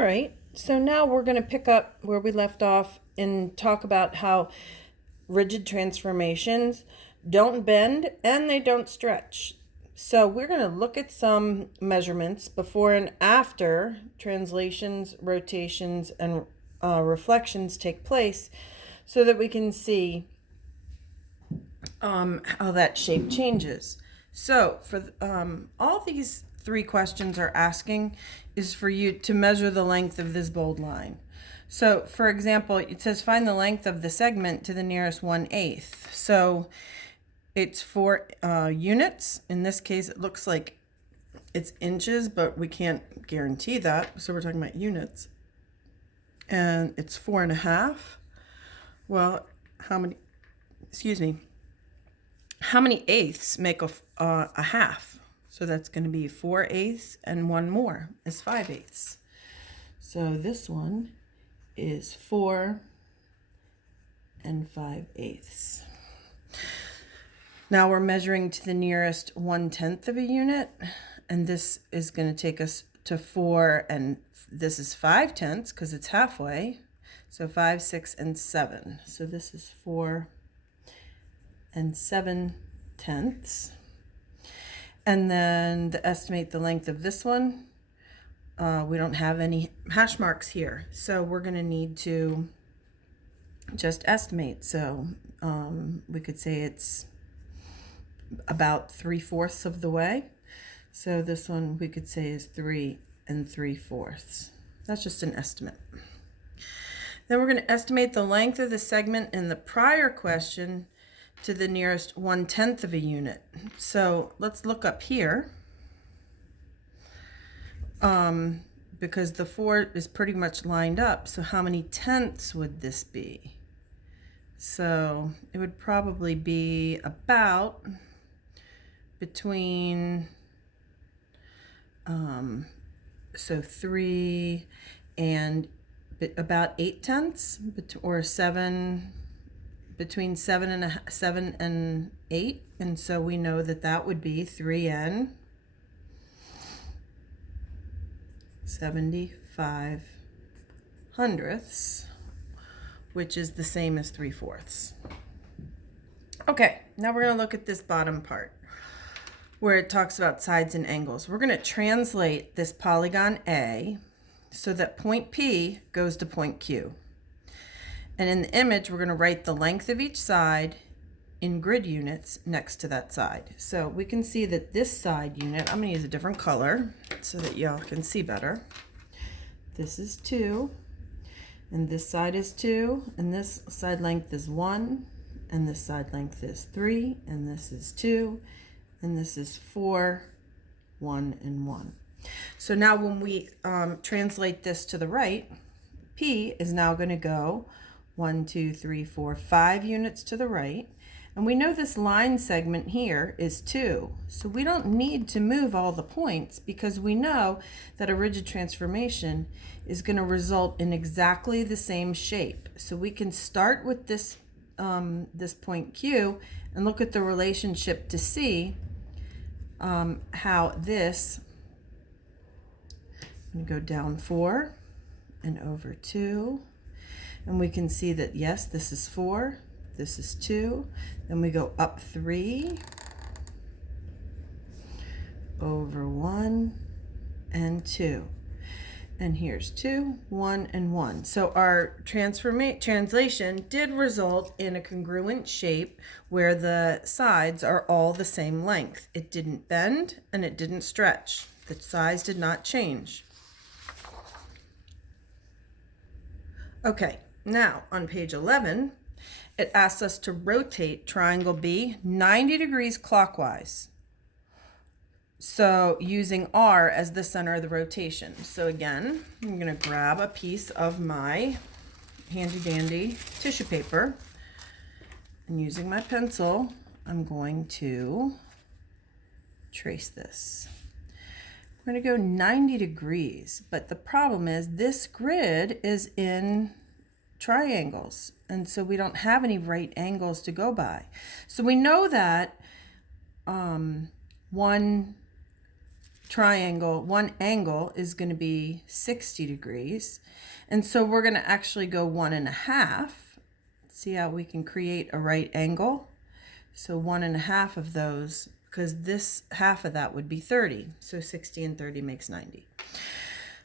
All right, so now we're going to pick up where we left off and talk about how rigid transformations don't bend and they don't stretch. So we're going to look at some measurements before and after translations, rotations, and reflections take place so that we can see how that shape changes. So for all these three questions are asking is for you to measure the length of this bold line. So for example, it says find the length of the segment to the nearest 1/8. So it's 4 units. In this case, it looks like it's inches, but we can't guarantee that. So we're talking about units. And it's 4.5. Well, how many eighths make a half? So that's going to be 4/8 and one more is 5/8. So this one is 4 and 5/8. Now we're measuring to the nearest 1/10 of a unit, and this is going to take us to 4, and this is 5/10 because it's halfway. So 5, 6, and 7. So this is 4 and 7/10. And then to estimate the length of this one, we don't have any hash marks here. So we're going to need to just estimate. So we could say it's about 3/4 of the way. So this one we could say is 3 3/4. That's just an estimate. Then we're going to estimate the length of the segment in the prior question to the nearest 1/10 of a unit. So let's look up here. Because the 4 is pretty much lined up. So how many tenths would this be? So it would probably be about between, so 3 and about 8/10, or 7, between 7 and 8. And so we know that that would be 3 and 75 hundredths, which is the same as 3/4. Okay, now we're going to look at this bottom part where it talks about sides and angles. We're going to translate this polygon A so that point P goes to point Q. And in the image, we're going to write the length of each side in grid units next to that side. So we can see that this side unit, I'm going to use a different color so that y'all can see better. This is 2, and this side is 2, and this side length is 1, and this side length is 3, and this is 2, and this is 4, 1, and 1. So now when we translate this to the right, P is now going to go 1, 2, 3, 4, 5 units to the right. And we know this line segment here is 2. So we don't need to move all the points because we know that a rigid transformation is going to result in exactly the same shape. So we can start with this, this point Q and look at the relationship to see how this, I'm going to go down 4 and over 2. And we can see that, yes, this is 4, this is 2. Then we go up 3, over 1, and 2. And here's 2, 1, and 1. So our translation did result in a congruent shape where the sides are all the same length. It didn't bend and it didn't stretch. The size did not change. Okay, now on page 11, it asks us to rotate triangle B 90 degrees clockwise. So using R as the center of the rotation. So again, I'm going to grab a piece of my handy dandy tissue paper, and using my pencil, I'm going to trace this. We're going to go 90 degrees, but the problem is this grid is in triangles, and so we don't have any right angles to go by. So we know that one triangle, one angle is going to be 60 degrees. And so we're going to actually go 1.5. See how we can create a right angle? So 1.5 of those, because this half of that would be 30. So 60 and 30 makes 90.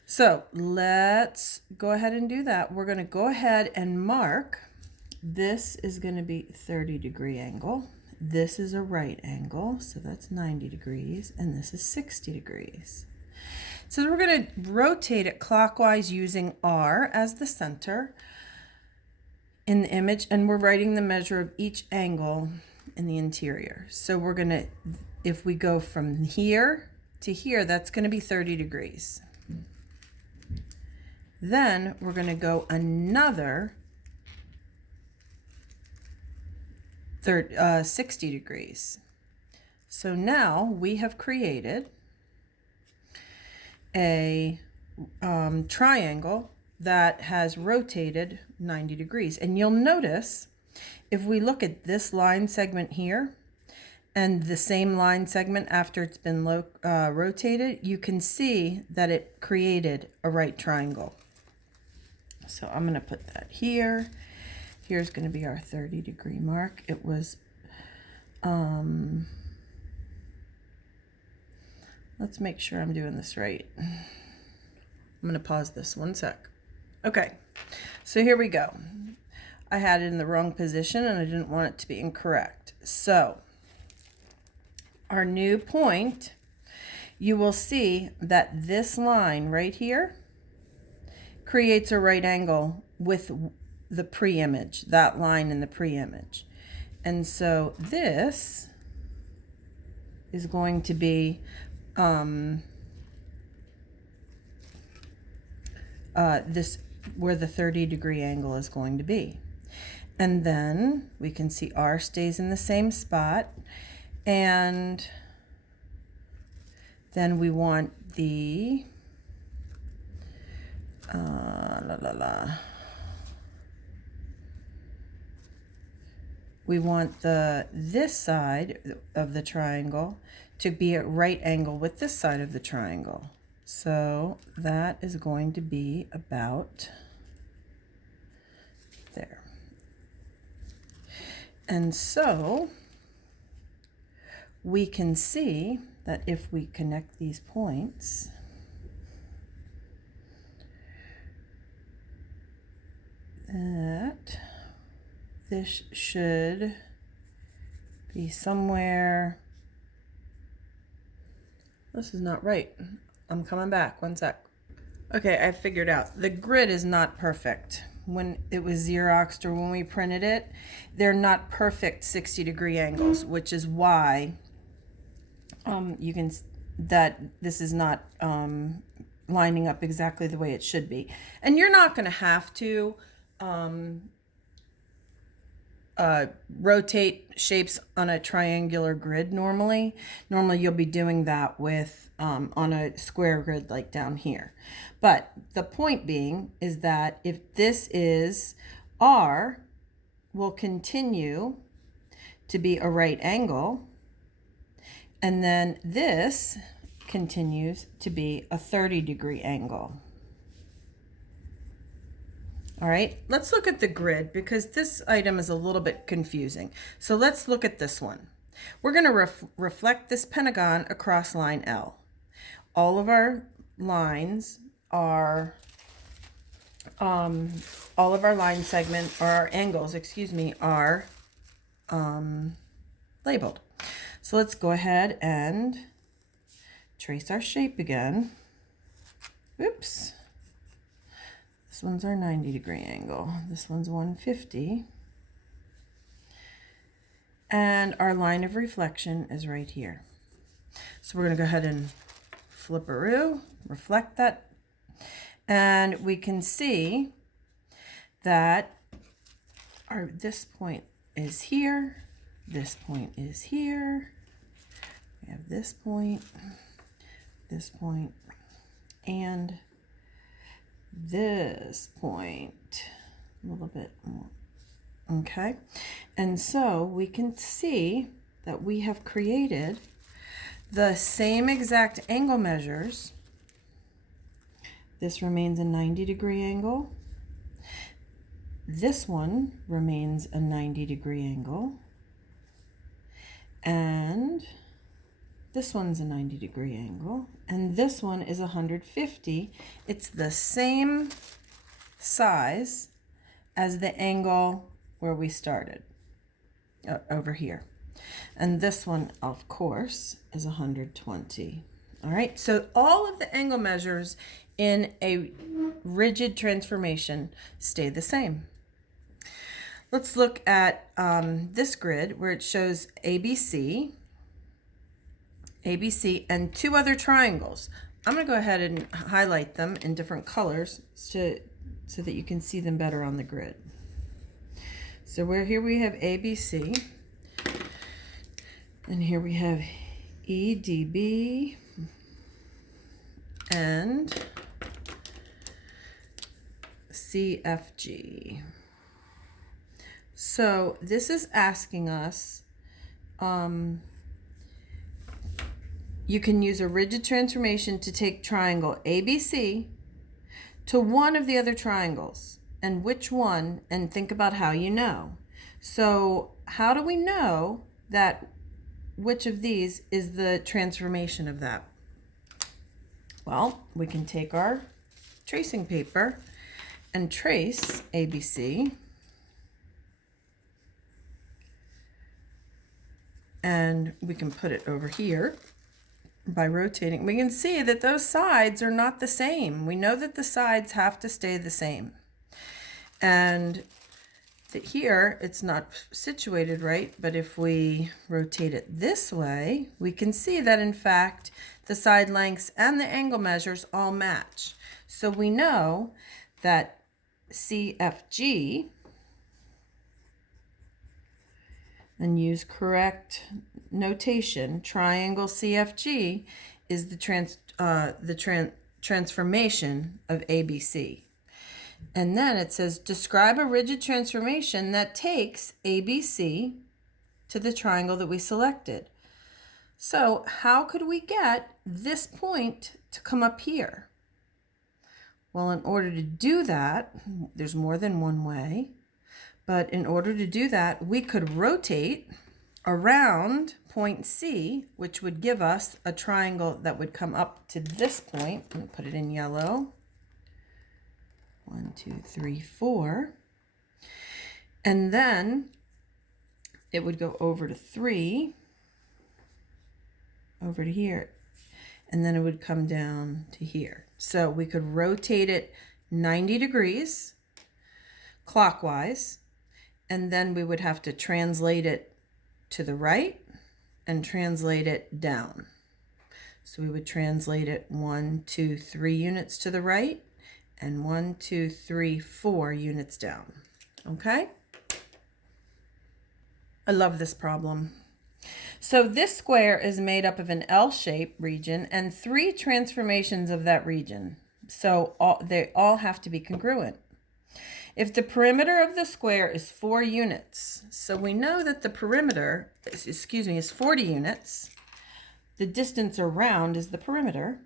So let's go ahead and do that. We're going to go ahead and mark. This is going to be 30-degree angle. This is a right angle, so that's 90 degrees, and this is 60 degrees. So we're going to rotate it clockwise using R as the center in the image, and we're writing the measure of each angle in the interior. So we're going to, if we go from here to here, that's going to be 30 degrees. Then we're going to go another 60 degrees. So now we have created a triangle that has rotated 90 degrees. And you'll notice if we look at this line segment here and the same line segment after it's been rotated, you can see that it created a right triangle. So I'm going to put that here. Here's going to be our 30-degree mark. It was, let's make sure I'm doing this right. I'm going to pause this 1 sec. Okay, so here we go. I had it in the wrong position and I didn't want it to be incorrect. So our new point, you will see that this line right here creates a right angle with the pre-image, that line in the pre-image. And so this is going to be this where the 30-degree angle is going to be. And then we can see R stays in the same spot, and then we want the we want this side of the triangle to be at right angle with this side of the triangle. So that is going to be about there. And so we can see that if we connect these points, that this should be somewhere. This is not right. I'm coming back. 1 sec. Okay, I figured out. The grid is not perfect. When it was Xeroxed or when we printed it, they're not perfect 60-degree angles, which is why you can that this is not lining up exactly the way it should be. And you're not going to have to rotate shapes on a triangular grid normally. Normally you'll be doing that with on a square grid like down here. But the point being is that if this is R, will continue to be a right angle, and then this continues to be a 30-degree angle. All right, let's look at the grid because this item is a little bit confusing. So let's look at this one. We're going to reflect this pentagon across line L. All of our lines are, all of our line segment, or our angles, excuse me, are labeled. So let's go ahead and trace our shape again. Oops. This one's our 90-degree angle. This one's 150. And our line of reflection is right here. So we're going to go ahead and flip-a-roo, reflect that. And we can see that this point is here. This point is here. We have this point, and this point, a little bit more. Okay, and so we can see that we have created the same exact angle measures. This remains a 90-degree angle. This one remains a 90-degree angle. And this one's a 90-degree angle. And this one is 150. It's the same size as the angle where we started, over here. And this one, of course, is 120. All right, so all of the angle measures in a rigid transformation stay the same. Let's look at this grid where it shows ABC, and two other triangles. I'm going to go ahead and highlight them in different colors so that you can see them better on the grid. So here we have ABC, and here we have EDB, and CFG. So this is asking us, you can use a rigid transformation to take triangle ABC to one of the other triangles, and which one, and think about how you know. So how do we know that which of these is the transformation of that? Well, we can take our tracing paper and trace ABC. And we can put it over here by rotating. We can see that those sides are not the same. We know that the sides have to stay the same. And here it's not situated right, but if we rotate it this way, we can see that in fact the side lengths and the angle measures all match. So we know that CFG, and use correct notation, triangle CFG is the transformation of ABC. And then it says, describe a rigid transformation that takes ABC to the triangle that we selected. So how could we get this point to come up here? Well, in order to do that, there's more than one way, but in order to do that, we could rotate around point C, which would give us a triangle that would come up to this point. I'm going to put it in yellow. 1, 2, 3, 4. And then it would go over to 3, over to here, and then it would come down to here. So we could rotate it 90 degrees clockwise, and then we would have to translate it to the right and translate it down. So we would translate it 1, 2, 3 units to the right and 1, 2, 3, 4 units down. Okay? I love this problem. So this square is made up of an L-shaped region and 3 transformations of that region. So they all have to be congruent. If the perimeter of the square is 4 units, so we know that the perimeter, is 40 units, the distance around is the perimeter.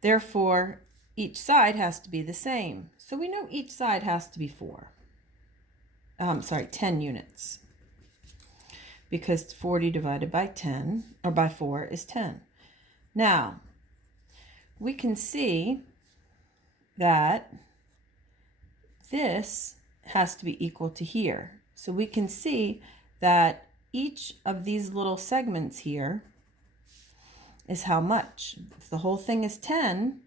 Therefore, each side has to be the same. So we know each side has to be 10 units. Because 40 divided by 10, or by 4, is 10. Now, we can see that this has to be equal to here. So we can see that each of these little segments here is how much. If the whole thing is 10,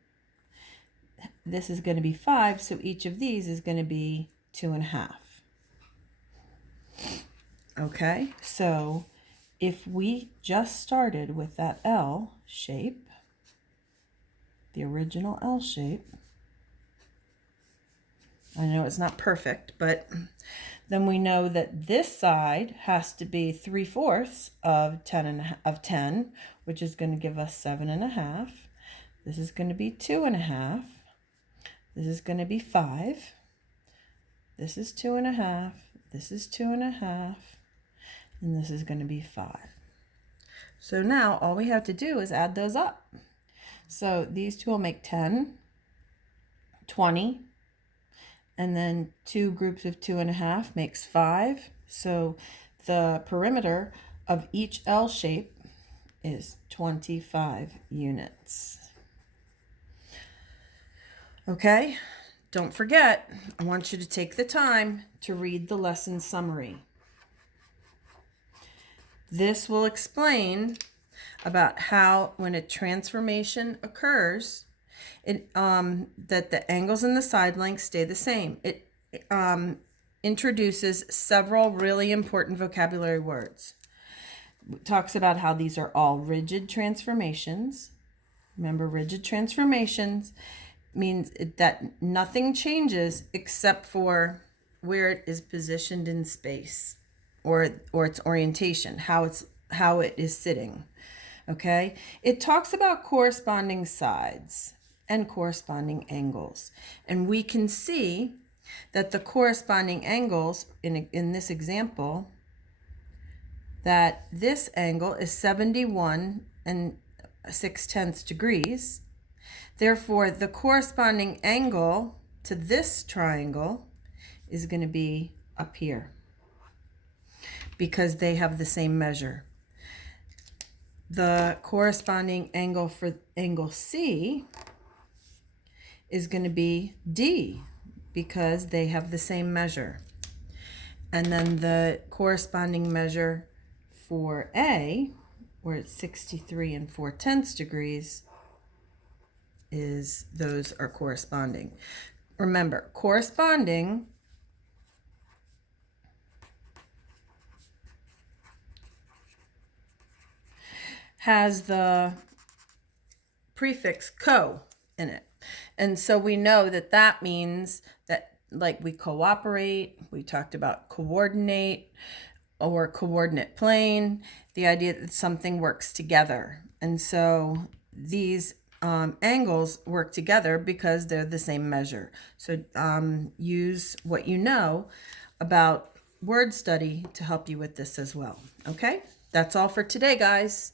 this is going to be 5, so each of these is going to be 2.5. Okay, so if we just started with that L shape, the original L shape, I know it's not perfect, but then we know that this side has to be 3/4 of 10, which is going to give us 7.5. This is going to be 2.5. This is going to be 5. This is 2.5. This is 2.5. And this is going to be 5. So now all we have to do is add those up. So these two will make 10, 20, and then two groups of 2.5 makes 5. So the perimeter of each L shape is 25 units. Okay, don't forget, I want you to take the time to read the lesson summary. This will explain about how when a transformation occurs, that the angles and the side lengths stay the same. It introduces several really important vocabulary words. It talks about how these are all rigid transformations. Remember, rigid transformations means that nothing changes except for where it is positioned in space, or its orientation, how it is sitting. Okay? It talks about corresponding sides and corresponding angles. And we can see that the corresponding angles in this example, that this angle is 71 and 6/10 degrees. Therefore, the corresponding angle to this triangle is going to be up here because they have the same measure. The corresponding angle for angle C is going to be D because they have the same measure. And then the corresponding measure for A, where it's 63 and 4/10 degrees, is those are corresponding. Remember, corresponding has the prefix co in it. And so we know that that means that, like, we cooperate, we talked about coordinate or coordinate plane, the idea that something works together. And so these angles work together because they're the same measure. So use what you know about word study to help you with this as well. Okay, that's all for today, guys.